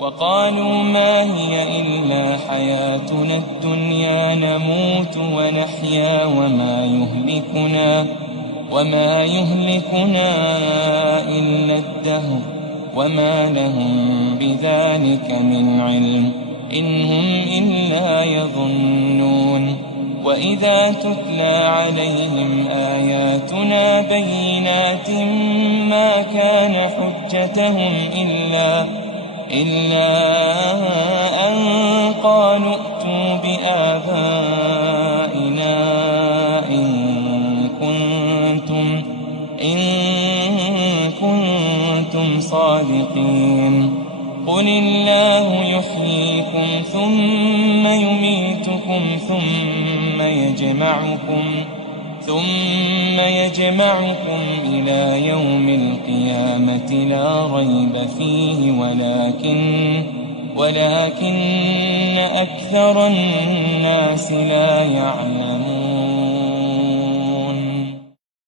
وقالوا ما هي إلا حياتنا الدنيا نموت ونحيا وما يهلكنا إلا الدهر وما لهم بذلك من علم إن هم إلا يظنون. وإذا تتلى عليهم آياتنا بينات ما كان حجتهم إلا أن قالوا ائتوا بآبائنا إن كنتم صادقين. قل الله يحييكم ثم يميتكم ثم يجمعكم إلى يوم القيامة لا ريب فيه ولكن أكثر الناس لا يعلمون.